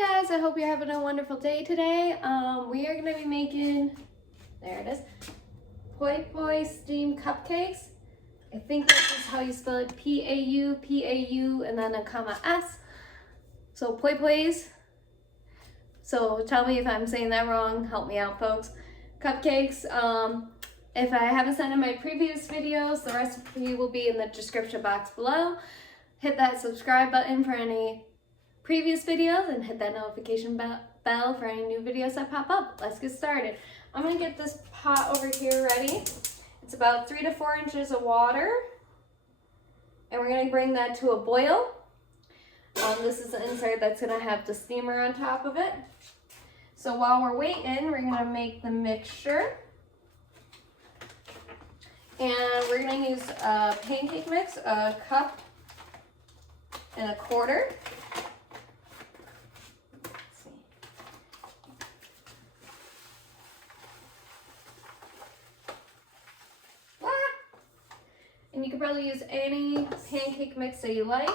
Hi guys, I hope you're having a wonderful day today. We are going to be making, there it is, poi poi steamed cupcakes. I think this is how you spell it, P-A-U, P-A-U, and then a comma S. So poi pois. So tell me if I'm saying that wrong, help me out folks. Cupcakes, if I haven't sent in my previous videos, the recipe will be in the description box below. Hit that subscribe button for any previous videos and hit that notification bell for any new videos that pop up. Let's get started. I'm gonna get this pot over here ready. It's about 3 to 4 inches of water, and we're gonna bring that to a boil. This is the insert that's gonna have the steamer on top of it. So while we're waiting, we're gonna make the mixture. And we're gonna use a pancake mix, a cup and a quarter. And you can probably use any pancake mix that you like.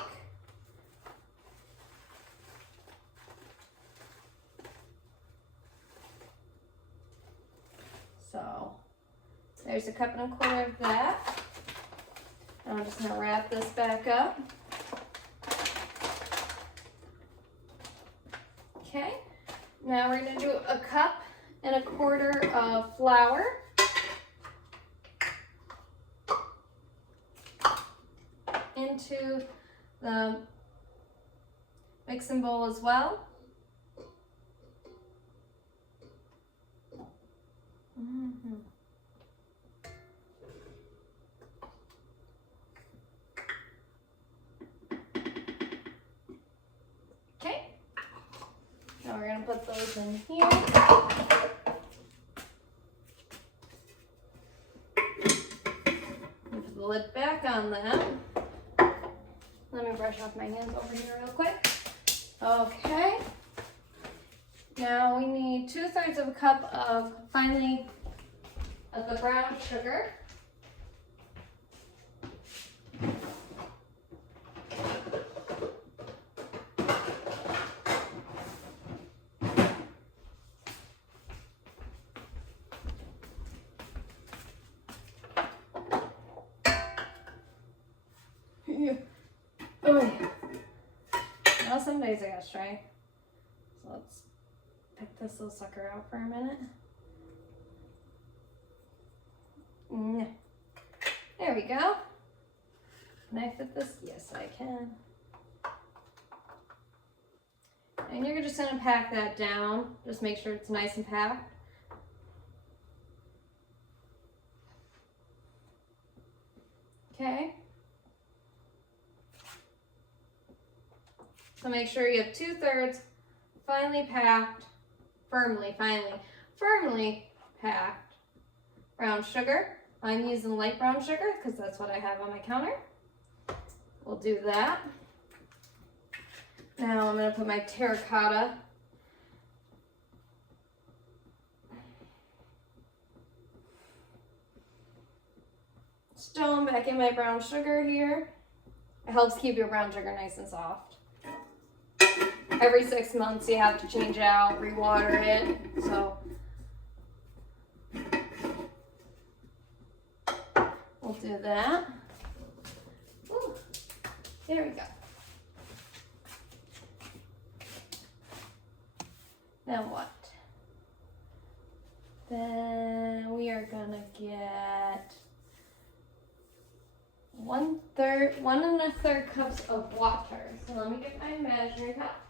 So there's a cup and a quarter of that. And I'm just gonna wrap this back up. Okay, now we're gonna do a cup and a quarter of flour. Into the mixing bowl as well. Okay, now we're going to put those in here. Put the lid back on them. Let me brush off my hands over here real quick. Okay. Now we need 2/3 of a cup of the brown sugar. Well, some days I got strength. So let's pick this little sucker out for a minute. There we go. Can I fit this? Yes, I can. And you're just gonna pack that down. Just make sure it's nice and packed. Okay. So make sure you have 2/3 finely packed, firmly packed brown sugar. I'm using light brown sugar because that's what I have on my counter. We'll do that. Now I'm going to put my terracotta stone back in my brown sugar here. It helps keep your brown sugar nice and soft. Every 6 months you have to change it out, rewater it, so we'll do that. Ooh, there we go. Now what? Then we are gonna get 1 1/3 cups of water. So let me get my measuring cup.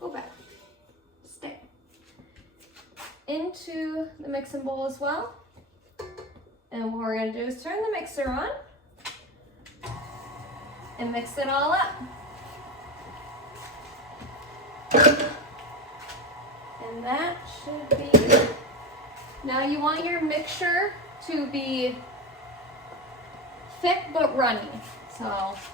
Go back. Stay. Into the mixing bowl as well. And what we're going to do is turn the mixer on and mix it all up. should be. Now you want your mixture to be thick but runny. So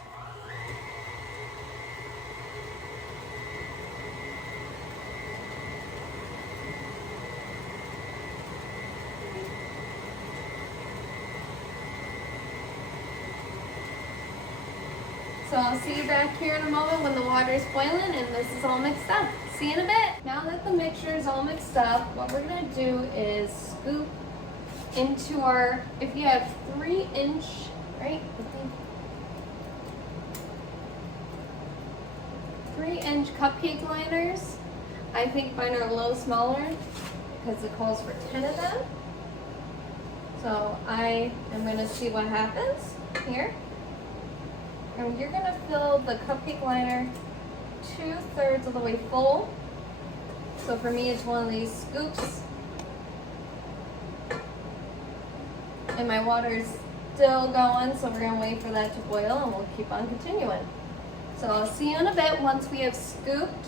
I'll see you back here in a moment when the water is boiling and this is all mixed up. See you in a bit. Now that the mixture is all mixed up, what we're gonna do is scoop into our, if you have 3-inch, right? 3-inch cupcake liners. I think mine are a little smaller because it calls for 10 of them. So I am gonna see what happens here. And you're gonna fill the cupcake liner 2/3 of the way full. So for me, it's one of these scoops. And my water is still going, so we're gonna wait for that to boil and we'll keep on continuing. So I'll see you in a bit once we have scooped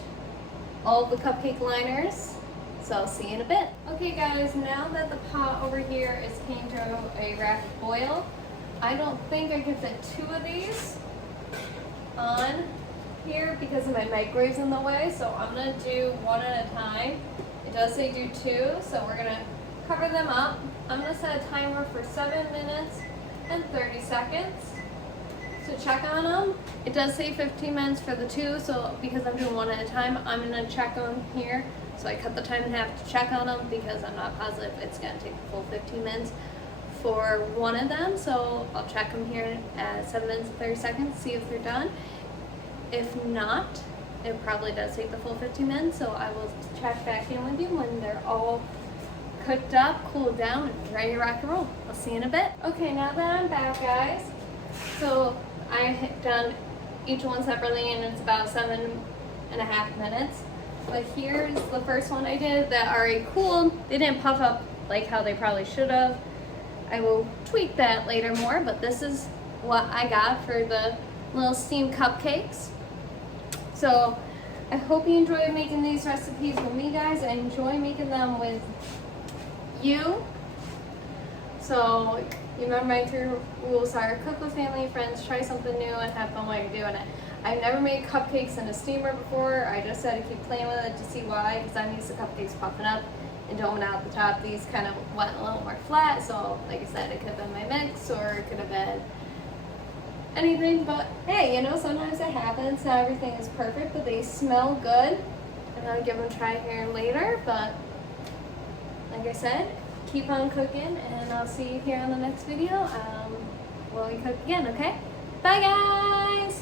all the cupcake liners. So I'll see you in a bit. Okay guys, now that the pot over here is came to a rapid boil, I don't think I can fit 2 of these on here because my microwave's in the way, so I'm gonna do 1 at a time. It does say do 2, so we're gonna cover them up. I'm gonna set a timer for 7 minutes and 30 seconds to check on them. It does say 15 minutes for the 2, so because I'm doing 1 at a time, I'm gonna check on here. So I cut the time in half to check on them because I'm not positive it's gonna take the full 15 minutes for 1 of them. So I'll check them here at 7 minutes and 30 seconds, see if they're done. If not, it probably does take the full 15 minutes, so I will check back in with you when they're all cooked up, cooled down, and ready to rock and roll. I'll see you in a bit. Okay, now that I'm back, guys, so I have done each one separately and it's about 7.5 minutes. But here's the first one I did that already cooled. They didn't puff up like how they probably should have. I will tweak that later more, but this is what I got for the little steamed cupcakes. So I hope you enjoy making these recipes with me, guys. I enjoy making them with you. So you remember my 3 rules are: cook with family, friends, try something new, and have fun while you're doing it. I've never made cupcakes in a steamer before. I just had to keep playing with it to see why, because I'm used to cupcakes popping up and doming out the top. These kind of went a little more flat, so like I said, it could have been my mix or it could have been anything, but hey, you know, sometimes it happens. Not everything is perfect, but they smell good. And I'll give them a try here later, but like I said, keep on cooking, and I'll see you here on the next video when we cook again, okay? Bye, guys!